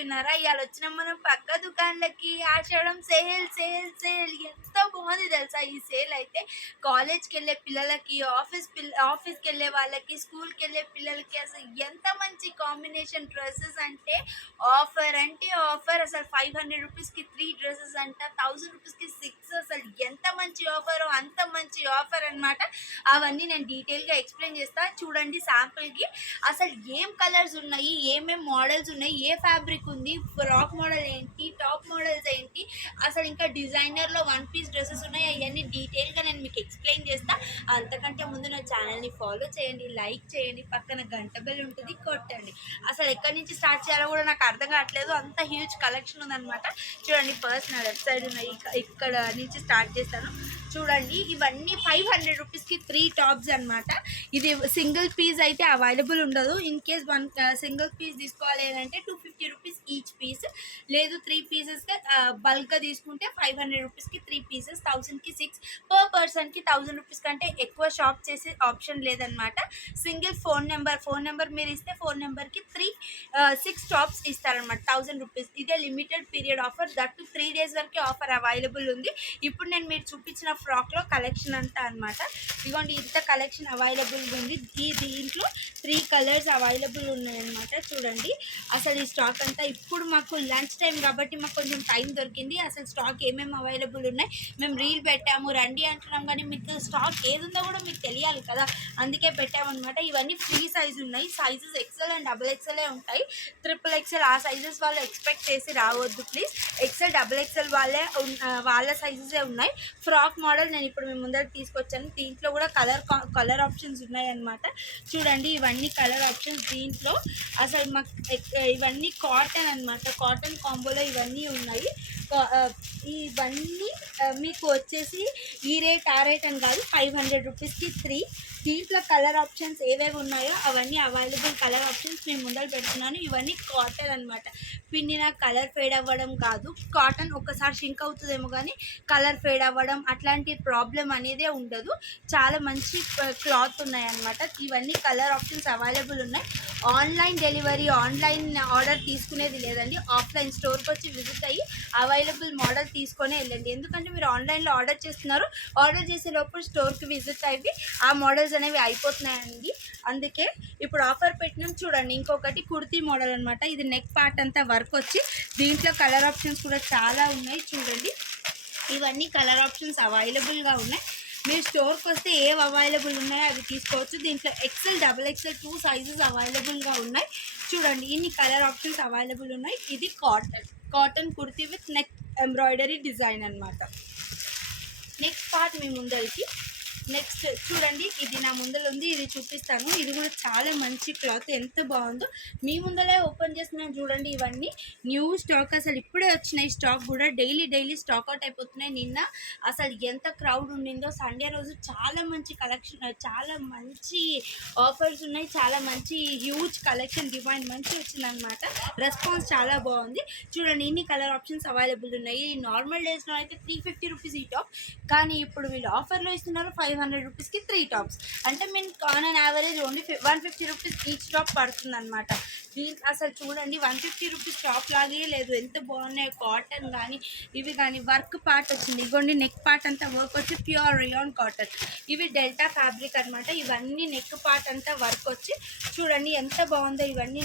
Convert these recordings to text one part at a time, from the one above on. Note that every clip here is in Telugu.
ఉన్నారా? ఇవాళ వచ్చినాం మనం పక్క దుకాణాలకి. ఆషాఢం సేల్ సేల్ సేల్ ఎంత బాగుంది తెలుసా ఈ సేల్ అయితే. కాలేజ్కి వెళ్ళే పిల్లలకి, ఆఫీస్కి వెళ్ళే వాళ్ళకి, స్కూల్కి వెళ్ళే పిల్లలకి అసలు ఎంత మంచి కాంబినేషన్ డ్రెస్సెస్ అంటే ఆఫర్ అసలు 500 రూపీస్కి 3 డ్రెస్సెస్ అంట, 1000 రూపీస్కి 6. అసలు ఎంత మంచి ఆఫర్, అంత మంచి ఆఫర్ అనమాట. అవన్నీ నేను డీటెయిల్గా ఎక్స్ప్లెయిన్ చేస్తా చూడండి శాంపుల్కి. అసలు ఏం కలర్స్ ఉన్నాయి, ఏమేం మోడల్స్ ఉన్నాయి, ఏ ఫ్యాబ్రిక్ ఉంది, ఫ్రాక్ మోడల్ ఏంటి, టాప్ మోడల్స్ ఏంటి, అసలు ఇంకా డిజైనర్లో 1 పీస్ డ్రెస్సెస్ ఉన్నాయి. అవన్నీ డీటెయిల్గా నేను మీకు ఎక్స్ప్లెయిన్ చేస్తా. అంతకంటే ముందు నా ఛానల్ని ఫాలో చేయండి, లైక్ చేయండి, పక్కన గంట బెల్ ఉంటుంది కొట్టండి. అసలు ఎక్కడి నుంచి స్టార్ట్ చేయాలో కూడా నాకు అర్థం కావట్లేదు, అంత హ్యూజ్ కలెక్షన్ ఉందన్నమాట. చూడండి ఫస్ట్ నా లెఫ్ట్ సైడ్ ఉన్నాయి, ఇక్కడ నుంచి స్టార్ట్ చేస్తాను. చూడండి ఇవన్నీ 500 రూపీస్కి 3 టాప్స్ అనమాట. ఇది సింగిల్ పీస్ అయితే అవైలబుల్ ఉండదు. ఇన్ కేస్ 1 సింగిల్ పీస్ తీసుకోవాలి అంటే 250 రూపీస్ ఈచ్ పీస్, లేదు 3 పీసెస్గా బల్క్గా తీసుకుంటే 500 రూపీస్కి 3 పీసెస్, 1000కి 6. పర్ పర్సన్కి 1000 రూపీస్ కంటే ఎక్కువ షాప్ చేసే ఆప్షన్ లేదనమాట. సింగిల్ ఫోన్ నెంబర్ మీరు ఇస్తే ఫోన్ నెంబర్కి 6 టాప్స్ ఇస్తారనమాట 1000 రూపీస్. ఇదే limited period offer, that 3 days వరకు ఆఫర్ అవైలబుల్ ఉంది. ఇప్పుడు నేను మీరు చూపించిన ఫ్రాక్లో కలెక్షన్ అంతా అనమాట. ఇదిగోండి ఇంత కలెక్షన్ అవైలబుల్ ఉంది. దీంట్లో 3 కలర్స్ అవైలబుల్ ఉన్నాయన్నమాట. చూడండి అసలు ఈ స్టాక్ అంతా ఇప్పుడు మాకు లంచ్ టైం కాబట్టి మాకు కొంచెం టైం దొరికింది. అసలు స్టాక్ ఏమేమి అవైలబుల్ ఉన్నాయి మేము రీల్ పెట్టాము, రండి అంటున్నాం, కానీ మీకు స్టాక్ ఏది ఉందో కూడా మీకు తెలియాలి కదా, అందుకే పెట్టామన్నమాట. ఇవన్నీ ఫ్రీ సైజ్ ఉన్నాయి. సైజెస్ XL అండ్ XXL ఉంటాయి. XXL ఆ సైజెస్ వాళ్ళు ఎక్స్పెక్ట్ చేసి రావద్దు ప్లీజ్. XL XXL వాళ్ళ సైజెసే ఉన్నాయి. ఫ్రాక్ మోడల్ నేను ఇప్పుడు మేము ముందర తీసుకొచ్చాను. దీంట్లో కూడా కలర్ ఆప్షన్స్ ఉన్నాయన్నమాట. చూడండి ఇవన్నీ కలర్ ఆప్షన్స్. దీంట్లో అసలు మాకు ఇవన్నీ కాటన్ అనమాట, కాటన్ కాంబోలో ఇవన్నీ ఉన్నాయి. ఇవన్నీ మీకు వచ్చేసి ఈ రేట్ ఆ రేట్ అని కాదు, 500 రూపీస్కి 3. దీంట్లో కలర్ ఆప్షన్స్ ఏవేవి ఉన్నాయో అవన్నీ అవైలబుల్ కలర్ ఆప్షన్స్ మేము ముందర పెడుతున్నాను. ఇవన్నీ కాటన్ అనమాట. పిండిన కలర్ ఫేడ్ అవ్వడం కాదు, కాటన్ ఒక్కసారి షింక్ అవుతుందేమో కానీ కలర్ ఫేడ్ అవ్వడం అట్లాంటి ప్రాబ్లం అనేదే ఉండదు. చాలా మంచి క్లాత్ ఉన్నాయన్నమాట. ఇవన్నీ కలర్ ఆప్షన్స్ అవైలబుల్ ఉన్నాయి. ఆన్లైన్ డెలివరీ, ఆన్లైన్ ఆర్డర్ తీసుకునేది లేదండి. ఆఫ్లైన్ స్టోర్కి వచ్చి విజిట్ అయ్యి అవైలబుల్ మోడల్ తీసుకొని వెళ్ళండి. ఎందుకంటే మీరు ఆన్లైన్లో ఆర్డర్ చేస్తున్నారు, ఆర్డర్ చేసే లోపల స్టోర్కి విజిట్ అయ్యి ఆ మోడల్స్ అనేవి అయిపోతున్నాయండి. అందుకే ఇప్పుడు ఆఫర్ పెట్టినాం. చూడండి ఇంకొకటి కుర్తీ మోడల్ అనమాట. ఇది నెక్ పార్ట్ అంతా వర్క్ వచ్చి దీంట్లో కలర్ ఆప్షన్స్ కూడా చాలా ఉన్నాయి. చూడండి ఇవన్నీ కలర్ ఆప్షన్స్ అవైలబుల్గా ఉన్నాయి. మీరు స్టోర్కి వస్తే ఏవి అవైలబుల్ ఉన్నాయో అవి తీసుకోవచ్చు. దీంట్లో XL XXL 2 సైజెస్ అవైలబుల్గా ఉన్నాయి. చూడండి ఇన్ని కలర్ ఆప్షన్స్ అవైలబుల్ ఉన్నాయి. ఇది cotton kurti with neck embroidery design అనమాట. నెక్స్ట్ పార్ట్ మీ ముందరికి. నెక్స్ట్ చూడండి ఇది నా ముందర ఉంది, ఇది చూపిస్తాను. ఇది కూడా చాలా మంచి క్లాత్, ఎంత బాగుందో. మీ ముందరే ఓపెన్ చేస్తున్నాను చూడండి. ఇవన్నీ న్యూ స్టాక్, అసలు ఇప్పుడే వచ్చినాయి. స్టాక్ కూడా డైలీ స్టాక్ అవుట్ అయిపోతున్నాయి. నిన్న అసలు ఎంత క్రౌడ్ ఉండిందో. సండే రోజు చాలా మంచి కలెక్షన్, చాలా మంచి ఆఫర్స్ ఉన్నాయి. చాలా మంచి హ్యూజ్ కలెక్షన్, డిమాండ్ మంచి వచ్చిందనమాట. రెస్పాన్స్ చాలా బాగుంది. చూడండి ఇన్ని కలర్ ఆప్షన్స్ అవైలబుల్ ఉన్నాయి. నార్మల్ డేస్లో అయితే 350 రూపీస్ ఈ టాప్, కానీ ఇప్పుడు వీళ్ళు ఆఫర్లో ఇస్తున్నారు 500 రూపీస్కి 3 టాప్స్. అంటే మేము on and average only 150 rupees each top పడుతుంది అనమాట. అసలు చూడండి 150 రూపీస్ టాప్ లాగే లేదు, ఎంత బాగున్నాయి. కాటన్ కానీ ఇవి కానీ వర్క్ పార్ట్ వచ్చింది. ఇగోండి నెక్ పార్ట్ అంతా వర్క్ వచ్చి ప్యూర్ రియాన్ కాటన్. ఇవి డెల్టా ఫ్యాబ్రిక్ అనమాట. ఇవన్నీ నెక్ పార్ట్ అంతా వర్క్ వచ్చి చూడండి ఎంత బాగుందో. ఇవన్నీ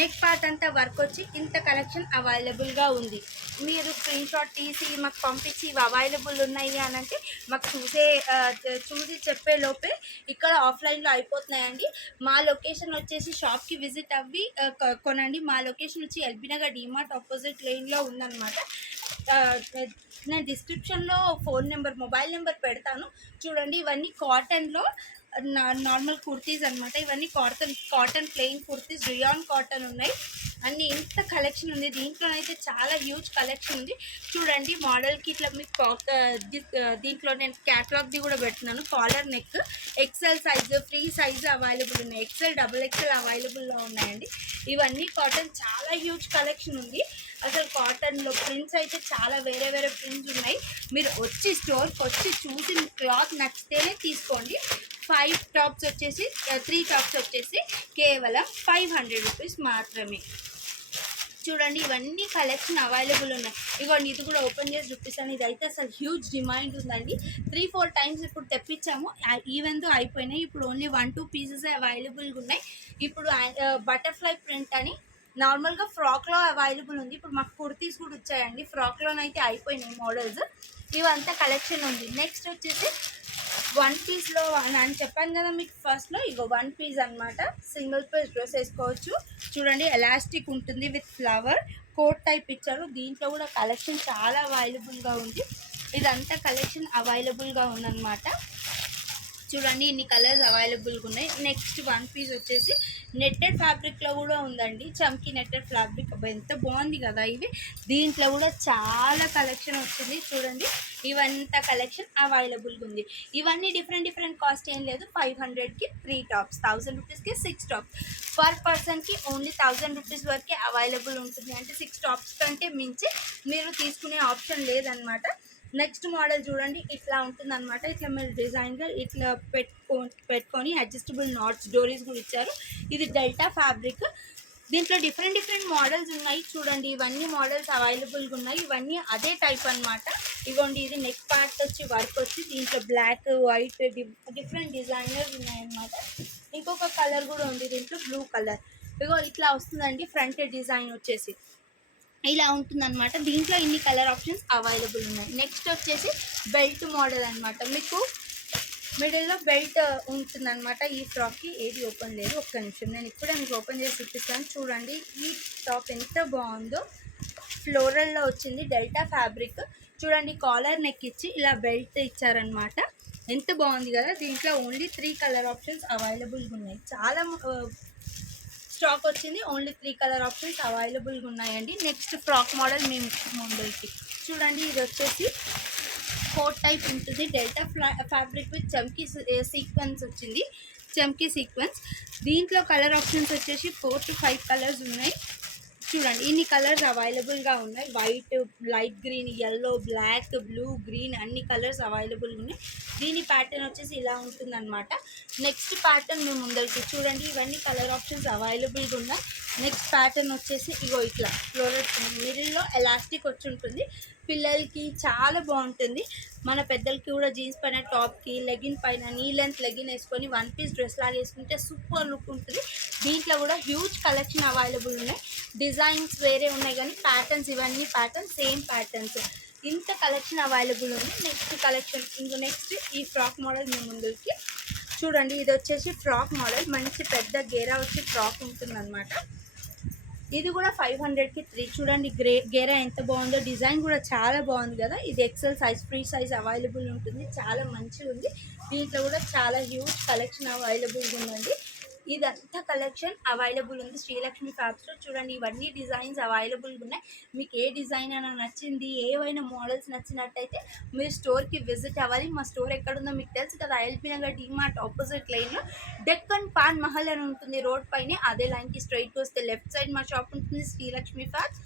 నెక్ పార్ట్ అంతా వర్క్ వచ్చి ఇంత కలెక్షన్ అవైలబుల్గా ఉంది. మీరు స్క్రీన్ షాట్ తీసి మాకు పంపించి ఇవి అవైలబుల్ ఉన్నాయి అని అంటే మాకు చూసి చెప్పే లోపే ఇక్కడ ఆఫ్లైన్లో అయిపోతున్నాయండి. మా లొకేషన్ వచ్చేసి షాప్కి విజిట్ అవ్వి కొనండి. మా లొకేషన్ వచ్చి ఎల్బీ నగర్ డిమార్ట్ ఆపోజిట్ లైన్లో ఉందన్నమాట. నేను డిస్క్రిప్షన్లో మొబైల్ నెంబర్ పెడతాను. చూడండి ఇవన్నీ కాటన్లో నార్మల్ కుర్తీస్ అనమాట. ఇవన్నీ cotton plain kurtis, rayon cotton ఉన్నాయి. అన్నీ ఇంత కలెక్షన్ ఉంది. దీంట్లోనైతే చాలా హ్యూజ్ కలెక్షన్ ఉంది. చూడండి మోడల్కి ఇట్లా మీకు దీంట్లో నేను క్యాటలాగ్ది కూడా పెడుతున్నాను. Collar neck XL size, free size available ఉన్నాయి. XL XXL అవైలబుల్లో ఉన్నాయండి. ఇవన్నీ కాటన్ చాలా హ్యూజ్ కలెక్షన్ ఉంది. అసలు కాటన్లో ప్రింట్స్ అయితే చాలా వేరే వేరే ప్రింట్స్ ఉన్నాయి. మీరు వచ్చి స్టోర్కి వచ్చి చూసి క్లాత్ నచ్చితేనే తీసుకోండి. 5 టాప్స్ వచ్చేసి 3 టాప్స్ వచ్చేసి కేవలం 500 రూపీస్ మాత్రమే. చూడండి ఇవన్నీ కలెక్షన్ అవైలబుల్ ఉన్నాయి. ఇదిగోండి ఇది కూడా ఓపెన్ చేసి చూపిస్తాను. ఇది అయితే అసలు హ్యూజ్ డిమాండ్ ఉందండి. 3-4 టైమ్స్ ఇప్పుడు తెప్పించాము, ఈవెన్ దో అయిపోయినాయి. ఇప్పుడు ఓన్లీ 1-2 పీసెస్ అవైలబుల్గా ఉన్నాయి. ఇప్పుడు బటర్ఫ్లై ప్రింట్ అని నార్మల్గా ఫ్రాక్లో అవైలబుల్ ఉంది. ఇప్పుడు మాకు కుర్తీస్ కూడా వచ్చాయండి. ఫ్రాక్లోనైతే అయిపోయినాయి మోడల్స్. ఇవంతా కలెక్షన్ ఉంది. నెక్స్ట్ వచ్చేసి 1 పీస్లో అని చెప్పాను కదా మీకు ఫస్ట్లో, ఇగో 1 పీస్ అనమాట. సింగిల్ పీస్ డ్రెస్ వేసుకోవచ్చు. చూడండి ఎలాస్టిక్ ఉంటుంది విత్ ఫ్లవర్ కోట్ టైప్ ఇచ్చారు. దీంట్లో కూడా కలెక్షన్ చాలా అవైలబుల్గా ఉంది. ఇదంతా కలెక్షన్ అవైలబుల్గా ఉందన్నమాట. చూడండి ఇన్ని కలర్స్ అవైలబుల్గా ఉన్నాయి. నెక్స్ట్ 1 పీస్ వచ్చేసి నెట్టెడ్ ఫ్యాబ్రిక్లో కూడా ఉందండి. చమ్కీ నెట్టెడ్ ఫ్యాబ్రిక్ ఎంత బాగుంది కదా ఇది. దీంట్లో కూడా చాలా కలెక్షన్ వచ్చింది. చూడండి ఇవంతా కలెక్షన్ అవైలబుల్గా ఉంది. ఇవన్నీ డిఫరెంట్ కాస్ట్ ఏం లేదు. 500కి 3 టాప్స్, 1000 రూపీస్కి 6 టాప్స్. పర్ పర్సన్కి ఓన్లీ 1000 రూపీస్ వరకే అవైలబుల్ ఉంటుంది. అంటే 6 టాప్స్ కంటే మించి మీరు తీసుకునే ఆప్షన్ లేదనమాట. నెక్స్ట్ మోడల్ చూడండి ఇట్లా ఉంటుంది అనమాట. ఇట్లా మీరు డిజైన్గా ఇట్లా పెట్టుకొని అడ్జస్టబుల్ నాట్స్ డోరీస్ కూడా ఇచ్చారు. ఇది డెల్టా ఫ్యాబ్రిక్. దీంట్లో డిఫరెంట్ మోడల్స్ ఉన్నాయి. చూడండి ఇవన్నీ మోడల్స్ అవైలబుల్గా ఉన్నాయి. ఇవన్నీ అదే టైప్ అనమాట. ఇవ్వండి ఇది నెక్ పార్ట్ వచ్చి వర్క్ వచ్చి దీంట్లో బ్లాక్ వైట్ డిఫరెంట్ డిజైనర్స్ ఉన్నాయన్నమాట. ఇంకొక కలర్ కూడా ఉంది దీంట్లో, బ్లూ కలర్. ఇగో ఇట్లా వస్తుందండి ఫ్రంట్ డిజైన్ వచ్చేసి ఇలా ఉంటుందన్నమాట. దీంట్లో ఇన్ని కలర్ ఆప్షన్స్ అవైలబుల్ ఉన్నాయి. నెక్స్ట్ వచ్చేసి బెల్ట్ మోడల్ అనమాట. మీకు మిడిల్లో బెల్ట్ ఉంటుందన్నమాట. ఈ ఫ్రాక్కి ఏది ఓపెన్ లేదు. ఒక్క నిమిషం నేను ఇప్పుడే మీకు ఓపెన్ చేసి చూపిస్తాను. చూడండి ఈ టాప్ ఎంత బాగుందో. ఫ్లోరల్లో వచ్చింది డెల్టా ఫ్యాబ్రిక్. చూడండి కాలర్ నెక్ ఇచ్చి ఇలా బెల్ట్ ఇచ్చారనమాట. ఎంత బాగుంది కదా. దీంట్లో ఓన్లీ 3 కలర్ ఆప్షన్స్ అవైలబుల్గా ఉన్నాయి. చాలా స్టాక్ వచ్చింది. ఓన్లీ 3 కలర్ ఆప్షన్స్ అవైలబుల్గా ఉన్నాయండి. నెక్స్ట్ ఫ్రాక్ మోడల్ మేము మోడల్కి చూడండి ఇది వచ్చేసి కోట్ టైప్ ఉంటుంది. డెల్టా ఫ్యాబ్రిక్ విత్ చమ్కీ సీక్వెన్స్ వచ్చింది. చమ్కీ సీక్వెన్స్. దీంట్లో కలర్ ఆప్షన్స్ వచ్చేసి 4 to 5 కలర్స్ ఉన్నాయి. చూడండి ఇన్ని కలర్స్ అవైలబుల్గా ఉన్నాయి. White, light green, yellow, black, blue, green అన్ని కలర్స్ అవైలబుల్గా ఉన్నాయి. దీని ప్యాటర్న్ వచ్చేసి ఇలా ఉంటుందన్నమాట. నెక్స్ట్ ప్యాటర్న్ మేము ముందరికి చూడండి ఇవన్నీ కలర్ ఆప్షన్స్ అవైలబుల్గా ఉన్నాయి. నెక్స్ట్ ప్యాటర్న్ వచ్చేసి ఇగో ఇట్లా ఫ్లోరల్ మిడిల్లో ఎలాస్టిక్ వచ్చి ఉంటుంది. పిల్లలకి చాలా బాగుంటుంది. మన పెద్దలకి కూడా జీన్స్ పైన టాప్కి లెగిన్ పైన నీ లెంత్ లెగిన్ వేసుకొని 1 పీస్ డ్రెస్ లాగా వేసుకుంటే సూపర్ లుక్ ఉంటుంది. దీంట్లో కూడా హ్యూజ్ కలెక్షన్ అవైలబుల్ ఉన్నాయి. డిజైన్స్ వేరే ఉన్నాయి కానీ ప్యాటర్న్స్ ఇవన్నీ ప్యాటర్న్స్ సేమ్ ప్యాటర్న్స్. ఇంత కలెక్షన్ అవైలబుల్ ఉంది. నెక్స్ట్ కలెక్షన్ ఇంకో నెక్స్ట్ ఈ ఫ్రాక్ మోడల్ మీ ముందుకి చూడండి. ఇది వచ్చేసి ఫ్రాక్ మోడల్. మంచి పెద్ద గేరా వచ్చి ఫ్రాక్ ఉంటుందన్నమాట. ఇది కూడా 500కి 3. చూడండి గేరా ఎంత బాగుందో. డిజైన్ కూడా చాలా బాగుంది కదా. ఇది XL size, free size available ఉంటుంది. చాలా మంచిగా ఉంది. దీంట్లో కూడా చాలా హ్యూజ్ కలెక్షన్ అవైలబుల్గా ఉందండి. ఇదంతా కలెక్షన్ అవైలబుల్ ఉంది శ్రీలక్ష్మి ఫ్యాబ్స్లో. చూడండి ఇవన్నీ డిజైన్స్ అవైలబుల్గా ఉన్నాయి. మీకు ఏ డిజైన్ అయినా నచ్చింది, ఏవైనా మోడల్స్ నచ్చినట్టయితే మీరు స్టోర్కి విజిట్ అవ్వాలి. మా స్టోర్ ఎక్కడుందో మీకు తెలుసు కదా, ఎల్బీ నగర్ డీమార్ట్ ఆపోజిట్ లైన్లో డెక్కన్ పాన్ మహల్ అని ఉంటుంది రోడ్ పైనే. అదే లైన్కి స్ట్రైట్ వస్తే లెఫ్ట్ సైడ్ మా షాప్ ఉంటుంది శ్రీలక్ష్మి ఫ్యాబ్స్.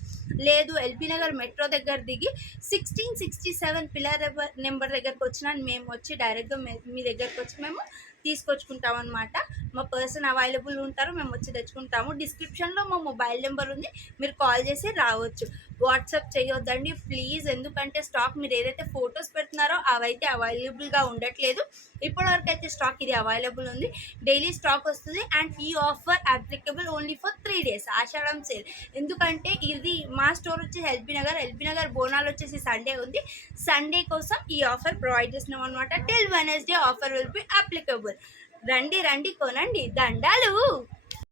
లేదు ఎల్బీ నగర్ మెట్రో దగ్గర దిగి 1667 పిల్లర్ నెంబర్ దగ్గరకు వచ్చినా మేము వచ్చి డైరెక్ట్గా మీ దగ్గరకు వచ్చి మేము తీసుకొచ్చుకుంటాం అనమాట. మా పర్సన్ అవైలబుల్ ఉంటారు, మేము వచ్చి తెచ్చుకుంటాము. డిస్క్రిప్షన్లో మా మొబైల్ నెంబర్ ఉంది, మీరు కాల్ చేసి రావచ్చు. వాట్సాప్ చేయొద్దండి ప్లీజ్, ఎందుకంటే స్టాక్ మీరు ఏదైతే ఫొటోస్ పెడుతున్నారో అవైతే అవైలబుల్గా ఉండట్లేదు. ఇప్పటివరకు అయితే స్టాక్ ఇది అవైలబుల్ ఉంది. డైలీ స్టాక్ వస్తుంది. అండ్ ఈ offer applicable only for 3 days Ashadham sale. ఎందుకంటే ఇది మా స్టోర్ వచ్చి ఎల్బీ నగర్ బోనాలు వచ్చేసి సండే ఉంది. సండే కోసం ఈ ఆఫర్ ప్రొవైడ్ చేస్తున్నాం అనమాట. Till Wednesday offer will be applicable. రండి కొనండి దండాలు.